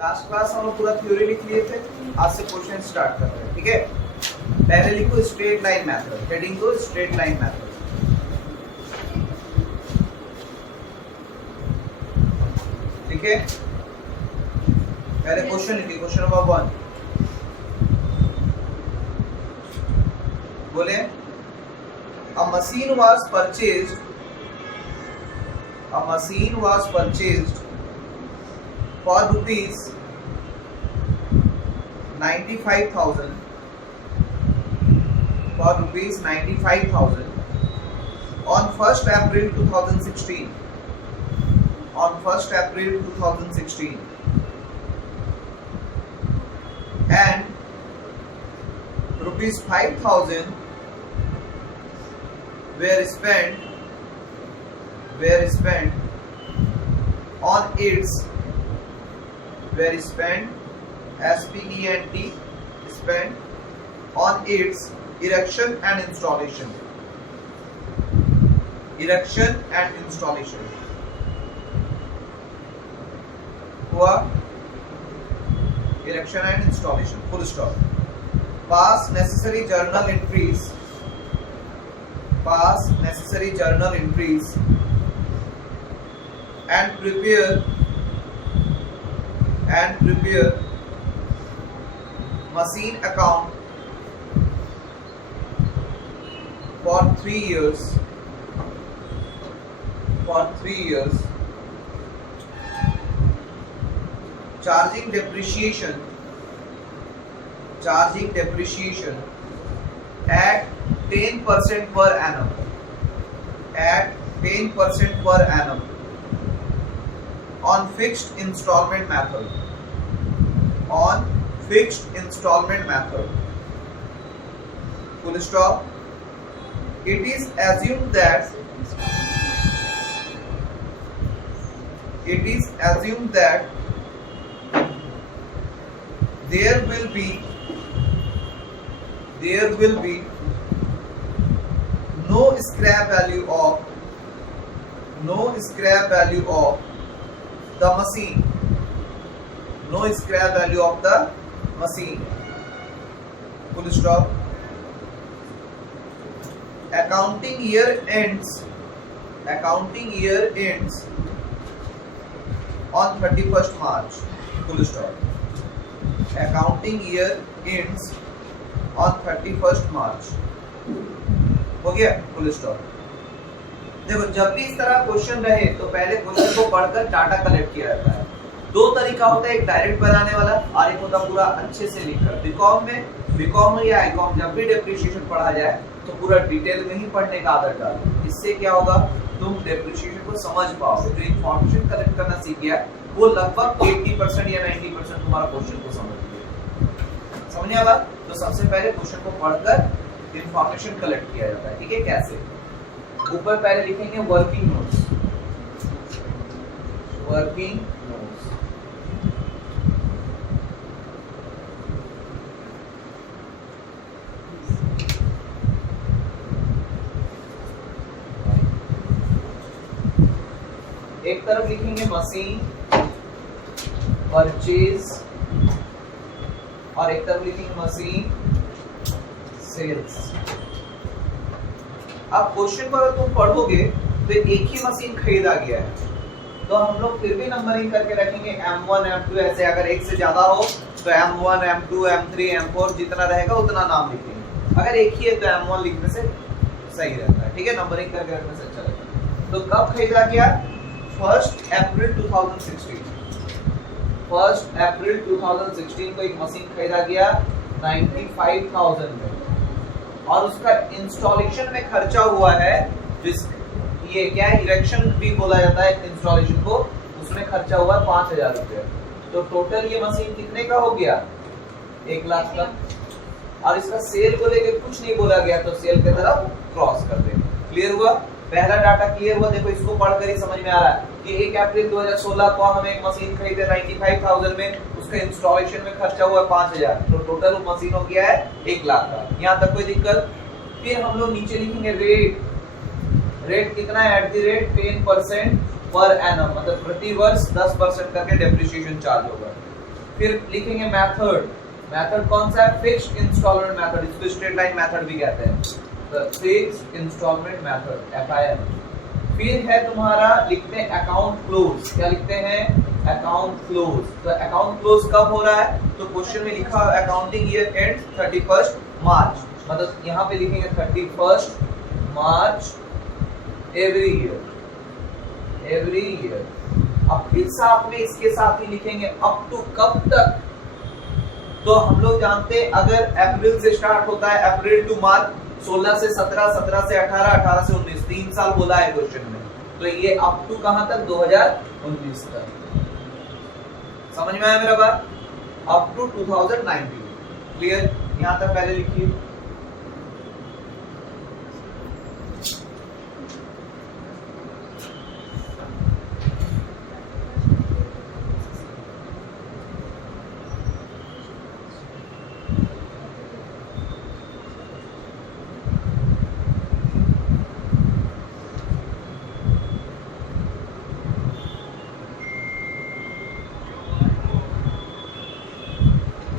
Last class हम लोग पूरा थ्योरी लिख लिए थे, आज से क्वेश्चन स्टार्ट कर रहे हैं। ठीक है, पहले लिखो स्ट्रेट लाइन मेथड, हेडिंग को स्ट्रेट लाइन मेथड। ठीक है, पहले क्वेश्चन लिखिए, क्वेश्चन नंबर 1 बोले a machine was purchased for rupees 95,000 on 1st April 2016 and rupees 5,000 were spent on its erection and installation. हुआ erection and installation, full stop. Pass necessary journal entries and prepare machine account for 3 years charging depreciation at 10% per annum on fixed installment method. Full stop. It is assumed that there will be no scrap value of the machine. Full stop. Accounting year ends on 31st March. Full stop. Accounting year ends on 31st March. हो गया, full stop. देखो, जब भी इस तरह question रहे तो पहले क्वेश्चन को पढ़कर डाटा कलेक्ट किया जाता है। दो तरीका होता है, एक डायरेक्ट बनाने वाला और एक होता पूरा अच्छे से लिखकर। बीकॉम या आईकॉम जब भी डेप्रिसिएशन पढ़ा जाए तो पूरा डिटेल में ही पढ़ने का आदत डालो। इससे क्या होगा, तुम डेप्रिसिएशन को समझ पाओगे। जो इंफॉर्मेशन कलेक्ट करना सीख गया वो लगभग 80% या 90% तुम्हारा क्वेश्चन को समझने वाला। तो सबसे पहले क्वेश्चन को पढ़कर इंफॉर्मेशन कलेक्ट किया जाता है। ठीक है, कैसे? ऊपर पहले लिखेंगे वर्किंग नोट्स। एक तरफ लिखेंगे मशीन परचेज और एक तरफ लिखेंगे मशीन सेल्स। अब क्वेश्चन को अगर तुम पढ़ोगे तो एक ही मशीन खरीदा गया है तो हम लोग फिर भी नंबरिंग करके रखेंगे M1 M2 ऐसे। अगर एक से ज्यादा हो तो M1 M2 M3 M4 जितना रहेगा उतना नाम लिखेंगे। अगर एक ही है तो M1 लिखने से सही रहता है। ठीक है, नंबरिंग करके रखने से अच्छा लगता है। तो कब खरीदा गया? 1 अप्रैल 2016 को एक मशीन खरीदा गया 95,000 में और उसका इंस्टॉलेशन में खर्चा हुआ है, जिस ये क्या है, इरेक्शन भी बोला जाता है इंस्टॉलेशन को, उसमें खर्चा हुआ 5,000 रुपये। तो टोटल ये मशीन कितने का हो गया? 1 लाख का। और इसका सेल को लेके कुछ नहीं बोला गया तो सेल की तरफ क्रॉस कर देंगे। क्लियर हुआ? पहला डाटा क्लियर हुआ। देखो, इसको पढ़कर ही समझ में आ रहा है कि 1 अप्रैल 2016 को हम एक मशीन खरीदे 95,000 में, उसका इंस्टॉलेशन में खर्चा हुआ 5,000, तो टोटल मशीन हो गया है 1 लाख का। यहाँ तक कोई दिक्कत? फिर हम लोग नीचे लिखेंगे रेट कितना है? @ 10% पर एनम, मतलब प्रति वर्ष 10% करके डेप्रिसिएशन चार्ज होगा। फिर लिखेंगे मेथड, मेथड कौन सा है, फिक्स्ड इंस्टॉलमेंट मेथड, इसको स्ट्रेट लाइन मेथड भी कहते हैं, तो फिक्स्ड इंस्टॉलमेंट मेथड FIM। फिर है तुम्हारा लिखते हैं अकाउंट क्लोज, क्या लिखते हैं, अकाउंट क्लोज। तो अकाउंट क्लोज कब हो रहा है, तो क्वेश्चन में लिखा है अकाउंटिंग ईयर एंड 31 मार्च, मतलब यहाँ पे लिखेंगे 31 मार्च एवरी ईयर, एवरी ईयर। अब फिर साथ में इसके साथ ही लिखेंगे अप टू कब तक, तो हम लोग जानते हैं अगर अप्रैल से स्टार्ट होता है, अप्रैल टू मार्च, 16 से 17, 17 से 18, 18 से 19, 3 साल बोला है क्वेश्चन में, तो ये अप टू कहां तक, 2019 तक। समझ में आया मेरा बात, अप टू 2019, क्लियर, यहां तक पहले लिखिए।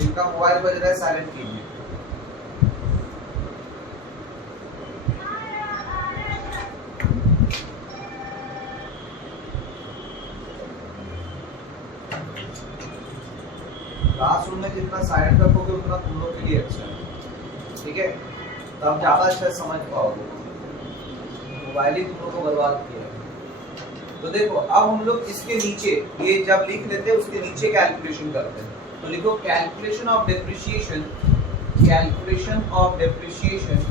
इनका मोबाइल बज रहा है, साइलेंट कीजिए। क्लासरूम में जितना साइलेंट रखोगे उतना तुम लोग के लिए अच्छा है, ठीक है, तब ज्यादा अच्छा समझ पाओगे। मोबाइल ही तुम लोग को बर्बाद किया है। तो देखो अब हम लोग इसके नीचे ये जब लिख लेते हैं उसके नीचे कैलकुलेशन करते हैं, तो लिखो calculation of depreciation, calculation of depreciation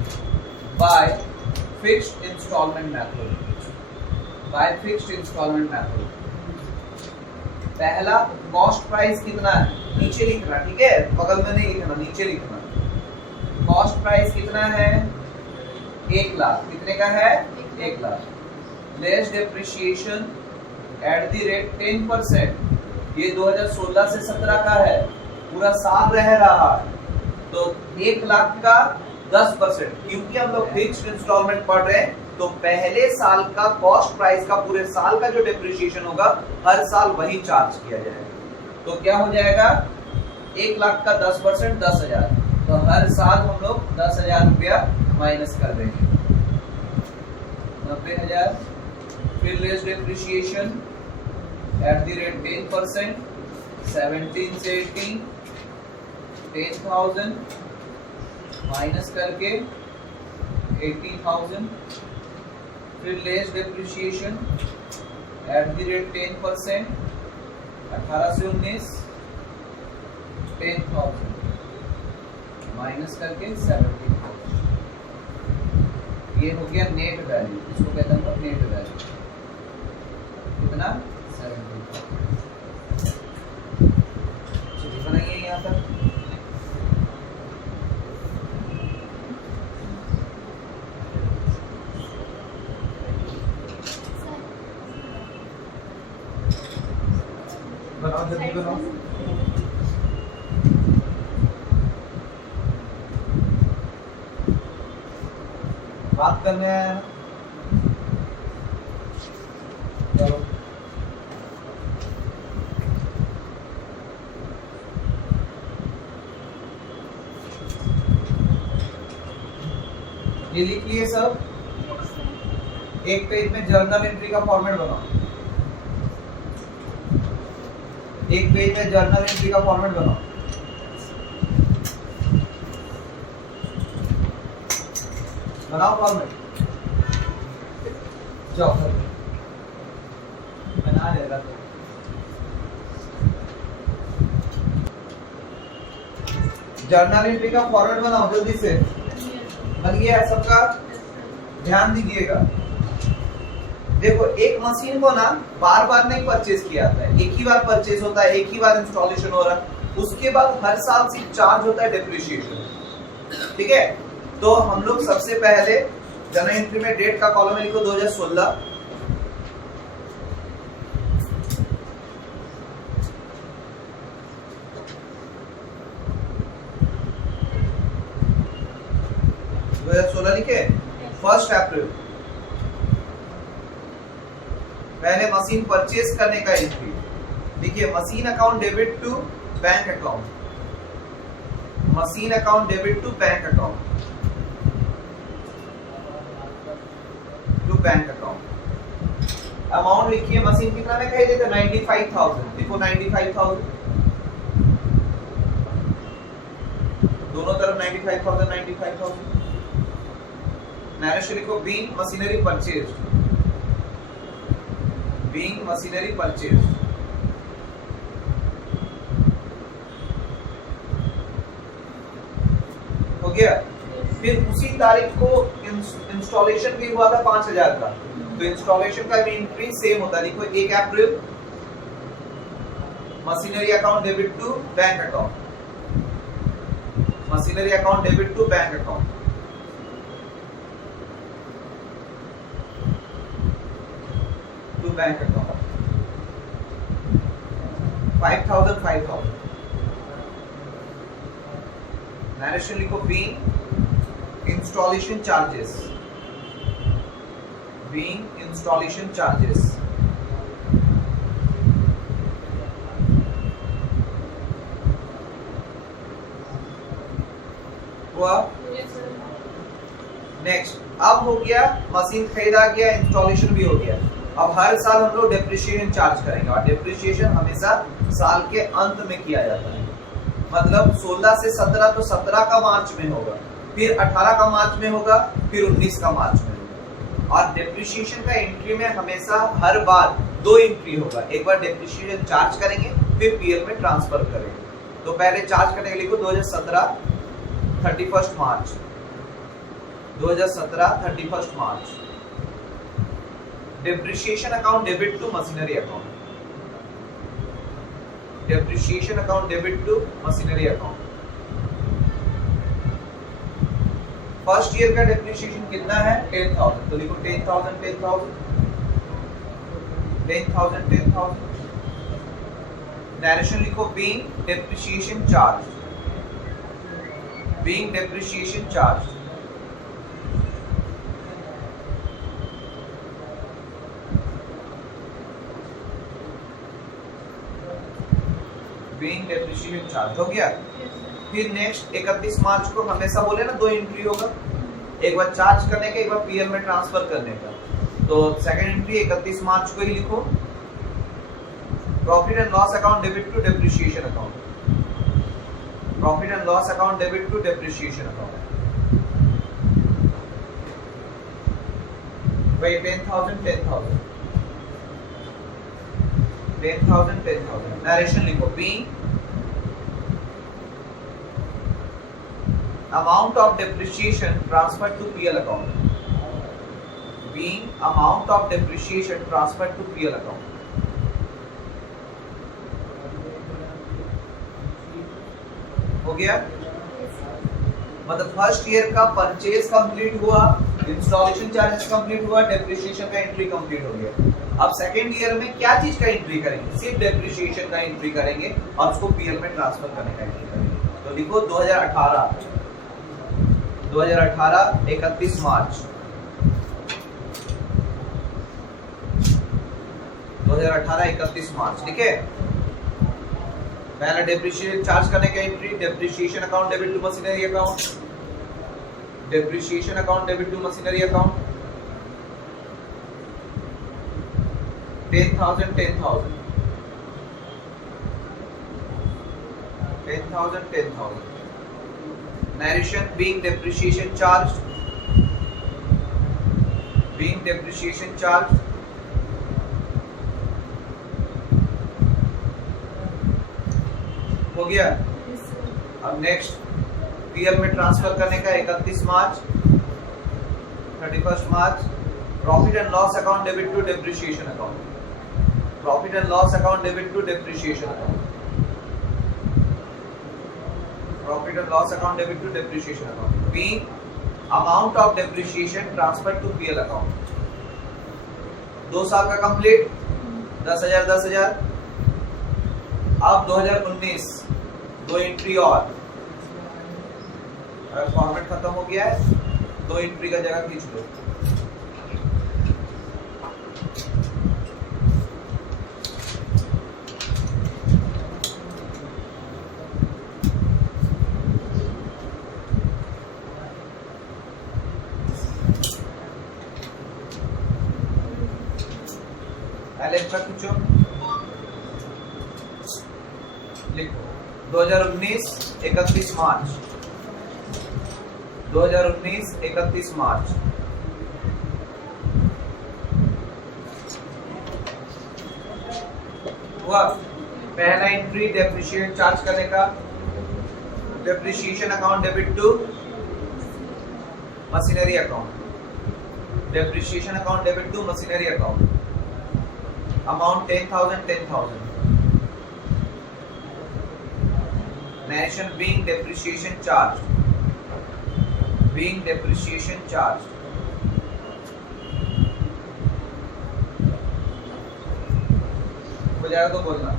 by fixed instalment method, by fixed instalment method. पहला कॉस्ट प्राइस कितना है, नीचे लिखना, ठीक है, बगल में नहीं लिखना, नीचे लिखना। कॉस्ट प्राइस कितना है, 1 लाख, कितने का है, 1 lakh, less depreciation at the rate 10%, ये 2016 से 17 का है, पूरा साल रह रहा है, तो 1 लाख का 10%, क्योंकि हम लोग फिक्स्ड इंस्टॉलमेंट पढ़ रहे हैं, तो पहले साल का कॉस्ट प्राइस का पूरे साल का जो डेप्रिसिएशन होगा हर साल वही चार्ज किया जाएगा। तो क्या हो जाएगा, 1 लाख का 10% 10,000, तो हर साल हम लोग 10,000 रुपया माइनस कर देंगे, 90,000। फिर less depreciation at the rate 10%, 17 से 18, 10,000 माइनस करके 80,000। फिर less depreciation at the rate 10%, 18 से 19, 10,000 माइनस करके 70,000। ये हो गया नेट वैल्यू, इसको कहते हैं नेट वैल्यू, कितना, 70,000। चलिए बनाइए यहाँ तक। बनाओ जल्दी बनाओ। बात करने आया ना, चलो ये लिख लिए सब। एक पेज में जर्नल एंट्री का फॉर्मेट बनाओ, एक पेज में जर्नल एंट्री का फॉर्मेट बनाओ। बनाओ फॉर्मेट, जाओ बना लेगा। तो जर्नल एंट्री का फॉर्मेट बनाओ जल्दी से, बन गया है सबका, ध्यान दीजिएगा। देखो एक मशीन को ना बार बार नहीं परचेज किया जाता है, एक ही बार परचेज होता है, एक ही बार इंस्टॉलेशन हो रहा है, उसके बाद हर साल सिर्फ चार्ज होता है डेप्रिसिएशन, ठीक है। तो हम लोग सबसे पहले जर्नल एंट्री में डेट का कॉलम में लिखो 2016, लिखे 1 अप्रैल, पहले मशीन परचेज करने का एंट्री। देखिए machine account debit to bank account, machine account debit to bank account, to bank account. Amount लिखिए, मशीन कितना में खरीदे थे 95,000, देखो 95,000, दोनों तरफ 95,000 95,000। नैरेशन लिखो being machinery purchased, being machinery purchased. हो गया। फिर उसी तारीख को इंस्टॉलेशन भी हुआ था 5,000 का, तो इंस्टॉलेशन का भी एंट्री सेम होता है। देखो 1 April machinery account debit to bank account, machinery account debit to bank account, to bank account 5,000 5,000। Narration लिखो being installation charges, being installation charges. हुआ। नेक्स्ट, अब हो गया मशीन खरीदा गया, इंस्टॉलेशन भी हो गया। अब हर साल हम लोग डेप्रिसिएशन चार्ज करेंगे, और डेप्रिसिएशन हमेशा साल के अंत में किया जाता है। मतलब 16 से 17, तो 17 का मार्च में होगा, फिर 18 का मार्च में होगा, फिर 19 का मार्च में होगा। और डेप्रिसिएशन का एंट्री में हमेशा हर बार 2 एंट्री होगा, एक बार डेप्रिसिएशन चार्ज करेंगे, फिर पीएल में ट्रांसफर करेंगे। तो पहले चार्ज करने के लिए लिखो 2017 31 March, 2017 31 March. Depreciation account debit to machinery account, depreciation account debit to machinery account. First year का डेप्रिसिएशन कितना है 10,000, तो लिखो 10,000 10,000 10,000 10,000। नरेशन लिखो being depreciation charge, being depreciation charge. Being depreciation charge हो गया। फिर नेक्स्ट 31 मार्च को हमेशा बोले ना 2 एंट्री होगा, एक बार चार्ज करने का, एक बार पीएल में ट्रांसफर करने का। तो सेकंड एंट्री 31 मार्च को ही लिखो, profit and loss account debit to depreciation account, profit and loss account debit to depreciation account. भाई 10,000 10,000 10,000 10,000। नरेशन लिखो being amount of depreciation transferred to PL account, being amount of depreciation transferred to PL account। हो गया। मतलब first year का purchase complete हुआ, installation charges complete हुआ, depreciation का entry complete हो गया। अब सेकेंड ईयर में क्या चीज का एंट्री करेंगे, सिर्फ डेप्रिसिएशन का एंट्री करेंगे और उसको पीएल में ट्रांसफर करने का एंट्री करेंगे। तो लिखो 2018 31 मार्च, 2018 31 मार्च। ठीक है। पहला डेप्रिसिएशन चार्ज करने का entry, depreciation account debit to machinery account, depreciation account debit to machinery account 10,000 10,000 10,000 10,000। Narration being depreciation charged, being depreciation charged। हो गया। अब नेक्स्ट पीएल में ट्रांसफर करने का 31 March 31 March. Profit and loss account debit to depreciation account, profit and loss account debit to depreciation account, profit and loss account debit to depreciation account. Being amount of depreciation transfer to PL account. 2 साल का complete 10,000 10,000। अब 2019 2 entry और format खत्म हो गया है, 2 entry का जगह खींच लो। लिखो 2019 31 मार्च 2019 31 मार्च हुआ। पहला एंट्री डेप्रिशिएट चार्ज करने का, depreciation account debit to machinery account, depreciation account debit to machinery account, amount 10,000 Nation being depreciation charge, being depreciation charge, हो जाएगा तो बोलना।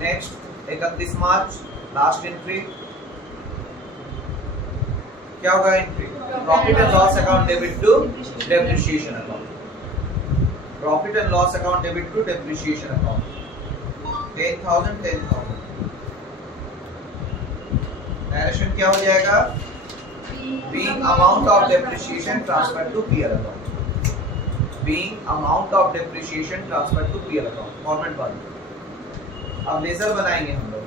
नेक्स्ट 31 मार्च लास्ट एंट्री क्या होगा? Entry profit and loss account debit to depreciation account, profit and loss account debit to depreciation account 10,000 narration क्या हो जाएगा? being amount of depreciation transferred to PL account, being amount of depreciation transferred to PL account, format बंद। अब laser बनाएंगे हम लोग।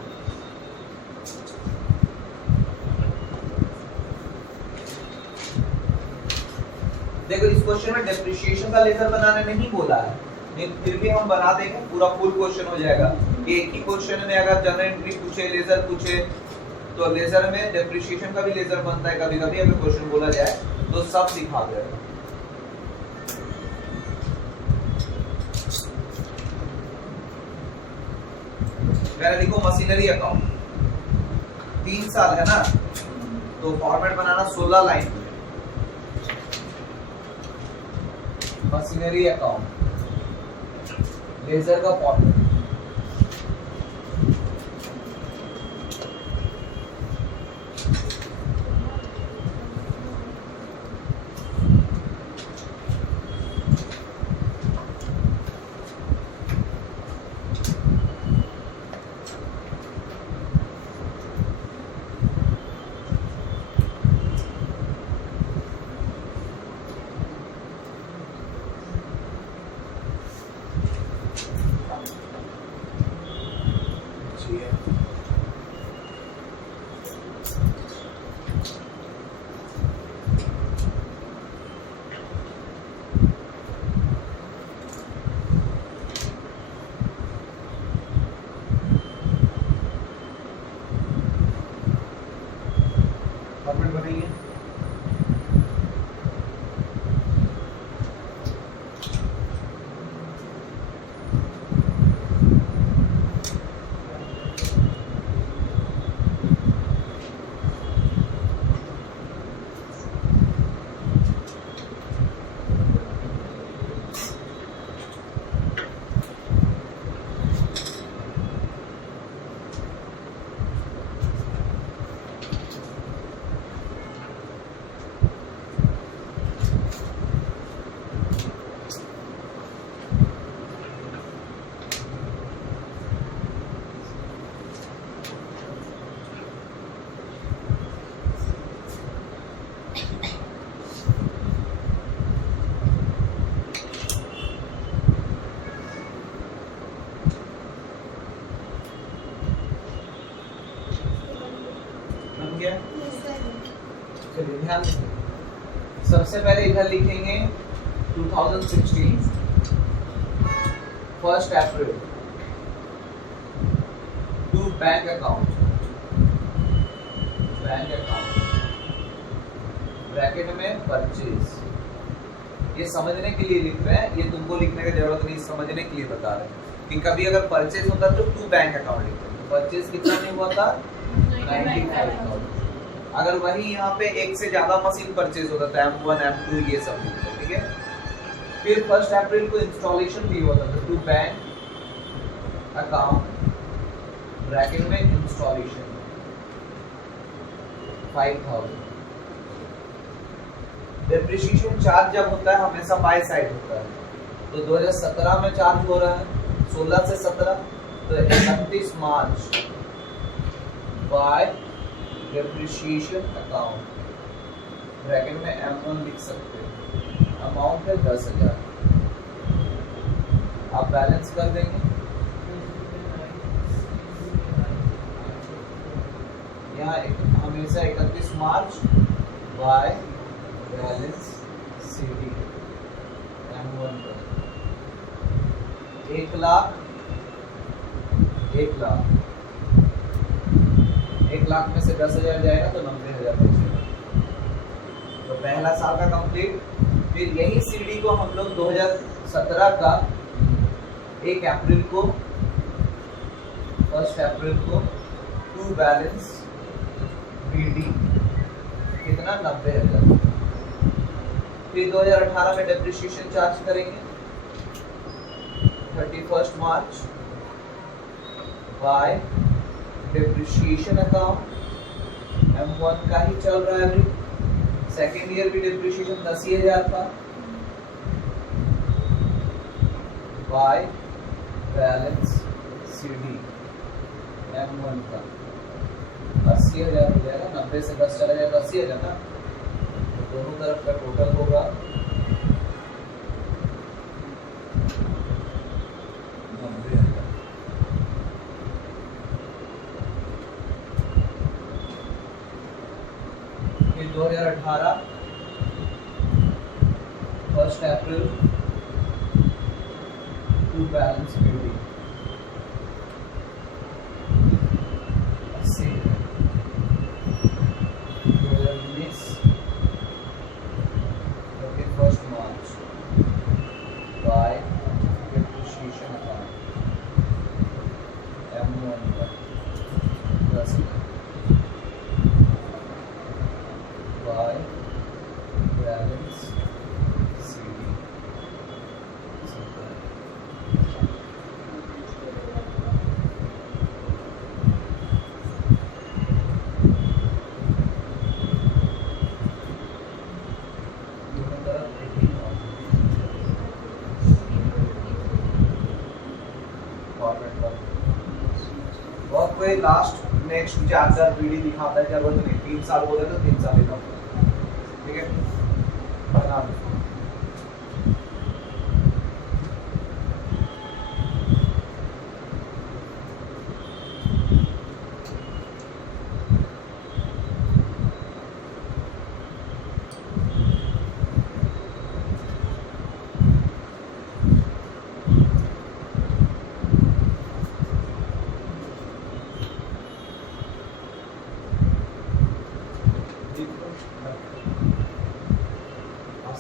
देखो इस क्वेश्चन में डेप्रिशिएशन का लेजर बनाने नहीं बोला है, लेकिन फिर भी हम बना देंगे, पूरा फुल क्वेश्चन हो जाएगा। एक ही क्वेश्चन में अगर जनरल एंट्री पूछे, लेजर पूछे, तो लेजर में डेप्रिशिएशन का भी लेजर बनता है कभी कभी, अगर क्वेश्चन बोला जाए तो सब दिखा दे। पहले देखो मशीनरी अकाउंट 3 साल है ना, तो फॉर्मेट बनाना 16 लाइन में। मशीनरी अकाउंट लेजर का फॉर्मेट, ध्यान दें। सबसे पहले इधर लिखेंगे 2016 1 April to bank account bracket में परचेज। ये समझने के लिए लिख रहे हैं, ये तुमको लिखने की जरूरत नहीं, समझने के लिए बता रहे हैं कि कभी अगर परचेज होता तो टू बैंक अकाउंट लिखते हैं। परचेज कितना नहीं हुआ था? 95,000। अगर वही यहाँ पे एक से ज्यादा मशीन परचेज होता था, M1 M2 ये सब लिखते हैं, ठीक है। फिर 1 अप्रैल को इंस्टॉलेशन भी होता था टू बैंक अकाउंट ब्रैकेट में इंस्टॉलेशन 5,000। डेप्रिसिएशन चार्ज जब होता है हमेशा बाय साइड होता है, तो 2017 में चार्ज हो रहा है 16 से 17, तो 31 March by depreciation account bracket में M1 लिख सकते हैं। अमाउंट है 10,000। आप बैलेंस कर देंगे यहाँ हमेशा 31 March by balance CD M1 पर 1 लाख 1 लाख में से 10,000 जाएगा तो 90,000 बचेगा। तो पहला साल का कंप्लीट। फिर यही CD को हम लोग 2017 का 1 अप्रैल को 1 अप्रैल को टू बैलेंस BD कितना 90,000। फिर 2018 में डेप्रिसिएशन चार्ज करेंगे 31 March by depreciation account M1 का ही चल रहा है अभी। सेकेंड ईयर भी डेप्रिसिएशन 80,000 था बाय बैलेंस CD M1 का 80,000 हो जाएगा। 90 से 10 चला जाएगा 80,000 ना, तो दोनों तरफ का टोटल होगा 90,000। फिर 2018 1 April to balance BD 80,000। 2019 31 March by depreciation account M1 का 10,000 बाय बैलेंस CD। और कोई लास्ट नेक्स्ट 4 BD दिखाता है, क्या बोलते नहीं 3 साल बोले तो 3 साल दिखाता है। ठीक है, बना दो।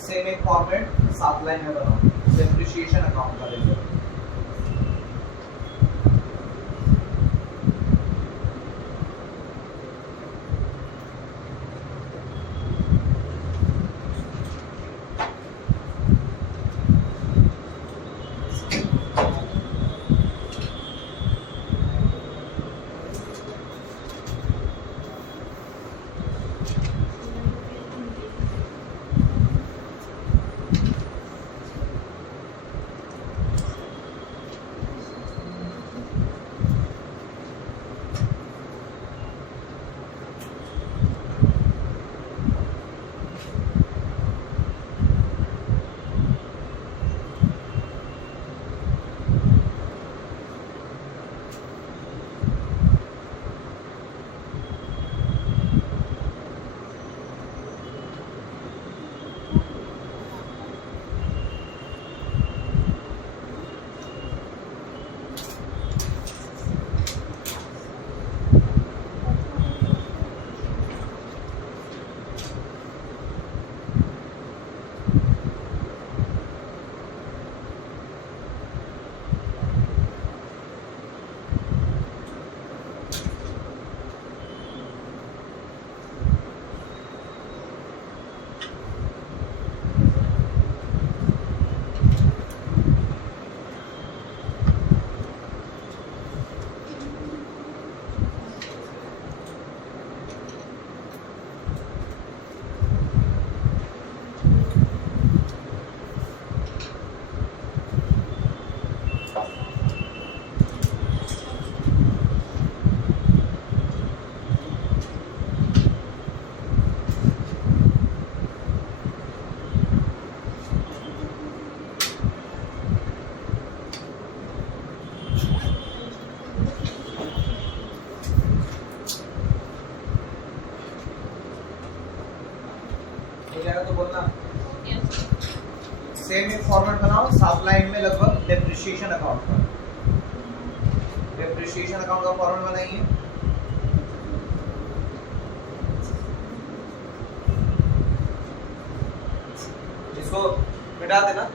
सेम एक फॉर्मेट 7 लाइन में बनाओ, डेप्रिसिएशन अकाउंट का लेकर। फॉर्मेट बनाओ 7 लाइन में लगभग डेप्रिसिएशन अकाउंट का। डेप्रिसिएशन अकाउंट का फॉर्मेट बनाइए। इसको मिटा देना।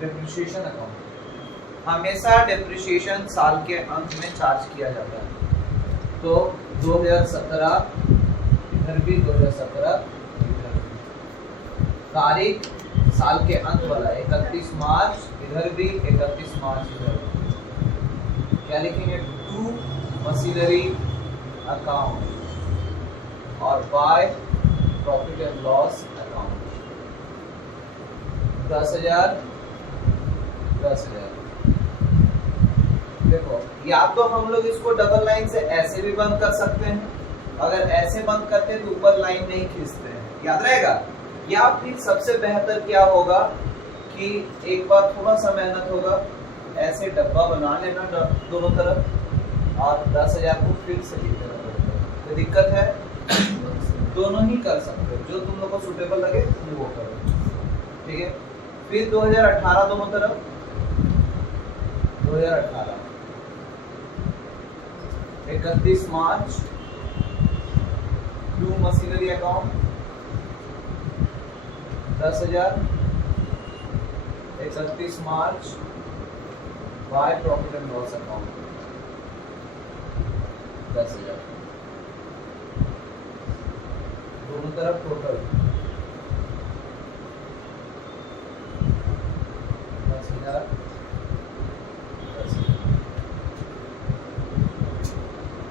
डेप्रिसिएशन अकाउंट हमेशा डेप्रिसिएशन साल के अंत में चार्ज किया जाता है। तो 2017 इधर भी 2017 इधर भी। तारीख साल के अंत वाला 31 मार्च इधर भी 31 मार्च इधर भी। क्या लिखेंगे? टू मशीनरी अकाउंट और by profit and loss account. 10,000 देखो, या तो हम लोग इसको डबल लाइन से ऐसे भी बंद कर सकते हैं। अगर ऐसे बंद करते हैं तो ऊपर लाइन नहीं खींचते हैं, याद रहेगा। या फिर सबसे बेहतर क्या होगा कि एक बार थोड़ा सा मेहनत होगा, ऐसे डब्बा बना लेना दोनों तरफ और 10,000 को फिर से लिख देना पड़ेगा। कोई दिक्कत है? दोनों ही कर सकते हो, जो तुम लोग को सुटेबल लगे तुम वो करो, ठीक है। फिर 2018 दोनों तरफ 2018 31 March two machinery account 10,000। 31 March by profit and loss account 10,000। दोनों तरफ total 10,000।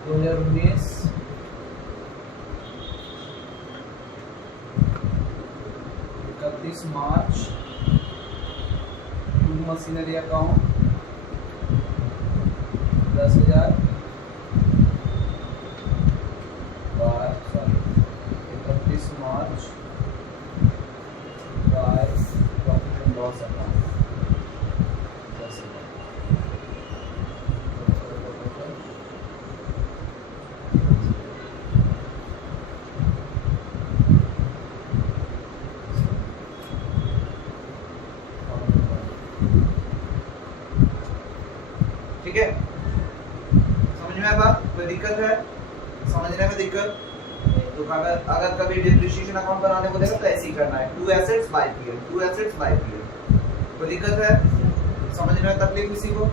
2019 31 March two machinery account 10,000 31 March by profit and loss account 10,000। ठीक है, समझ में आया बात? कोई दिक्कत है समझने में? दिक्कत तो अगर कभी डिप्रिसिएशन अकाउंट बनाने को देगा तो ऐसे ही करना है, to assets by PL, to assets by PL. कोई दिक्कत है समझने में? तकलीफ किसी को?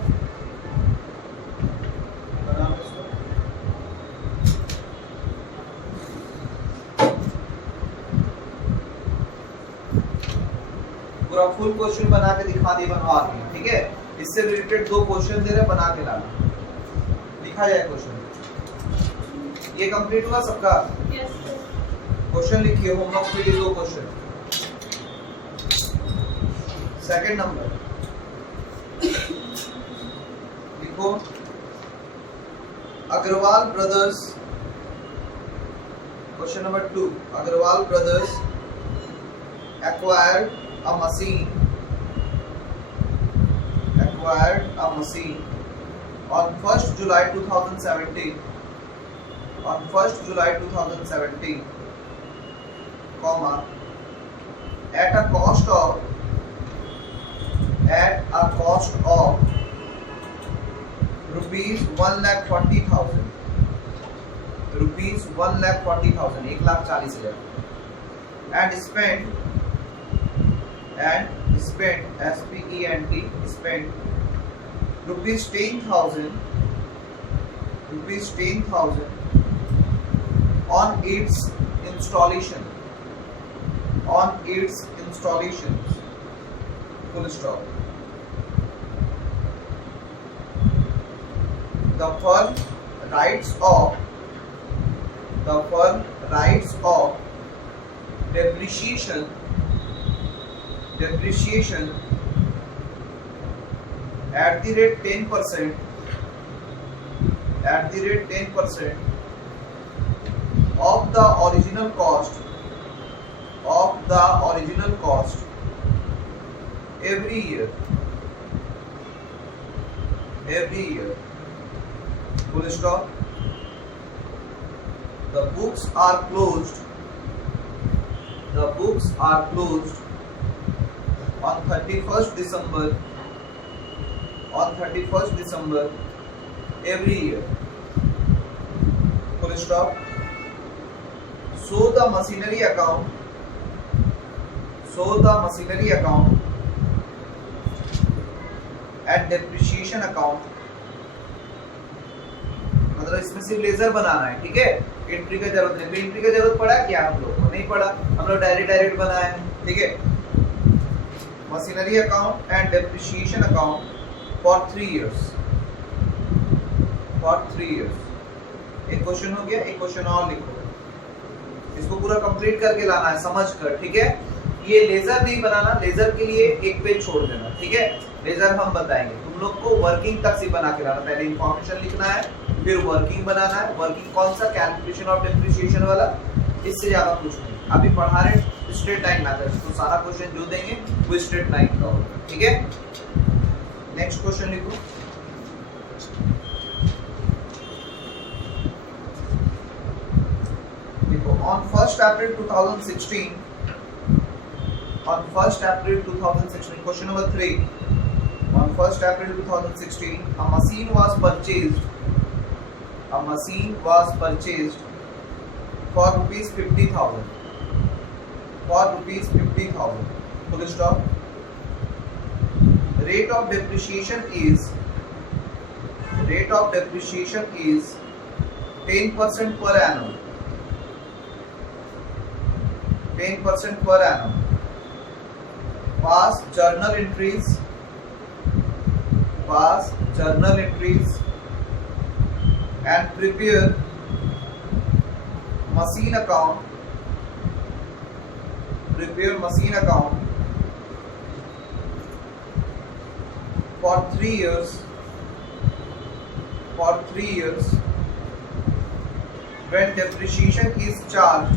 पूरा फुल क्वेश्चन बना के दिखा दिए, बनवा दिए, ठीक है। इससे रिलेटेड 2 क्वेश्चन दे रहे, बना के लाना, लिखा जाए क्वेश्चन। ये कंप्लीट हुआ सबका? यस। क्वेश्चन लिखिए, होमवर्क के लिए 2 क्वेश्चन। सेकंड नंबर लिखो, Agarwal brothers, question number 2, Agarwal brothers acquired a machine on 1st July 2017 comma at a cost of rupees 1,40,000 1,40,000 and spent rupees 10,000 on its installations, full stop. The firm writes off depreciation depreciation at the rate 10% of the original cost every year. Full stop. The books are closed on 31st December every year. Full stop. So the machinery account and depreciation account, मतलब इसमें सिर्फ laser बनाना है, ठीक है, entry का जरूरत नहीं। Entry का जरूरत पड़ा क्या हम लोग को? नहीं पड़ा, हम लोग डायरेक्ट बनाए हैं, ठीक है। Machinery account and depreciation account for 3 years। एक क्वेश्चन हो गया, एक क्वेश्चन और लिखो, इसको पूरा कंप्लीट करके लाना है समझ कर, ठीक है। ये लेजर नहीं बनाना, लेजर के लिए एक पेज छोड़ देना, ठीक है। लेजर हम बताएंगे, तुम लोग को वर्किंग तक से बना के लाना। पहले इंफॉर्मेशन लिखना है, फिर वर्किंग बनाना है। वर्किंग कौन सा? कैलकुलेशन ऑफ डेप्रिसिएशन वाला, इससे ज्यादा कुछ नहीं। अभी पढ़ा रहे स्ट्रेट लाइन मेथड, तो सारा क्वेश्चन जो देंगे वो स्ट्रेट लाइन का होगा, ठीक है। नेक्स्ट क्वेश्चन लिखो। On 1st April 2016, question number 3. On 1st April 2016, a machine was purchased for rupees 50,000. Full stop. Rate of depreciation is 10% per annum. 10% per annum. Pass journal entries and prepare machine account for 3 years when depreciation is charged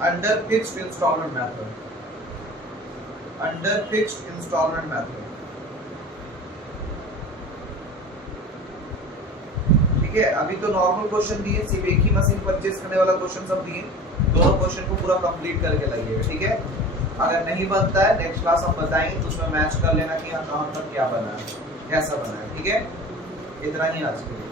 under fixed installment method. ठीक है। अभी तो normal question दिए, सिर्फ एक ही machine purchase करने वाला question सब दिए। दोनों क्वेश्चन को पूरा कंप्लीट करके लाइएगा, ठीक है। अगर नहीं बनता है नेक्स्ट क्लास हम बताएंगे, तो उसमें मैच कर लेना कि हाँ कहाँ तक क्या बना है, कैसा बना है, ठीक है। इतना ही आज के लिए।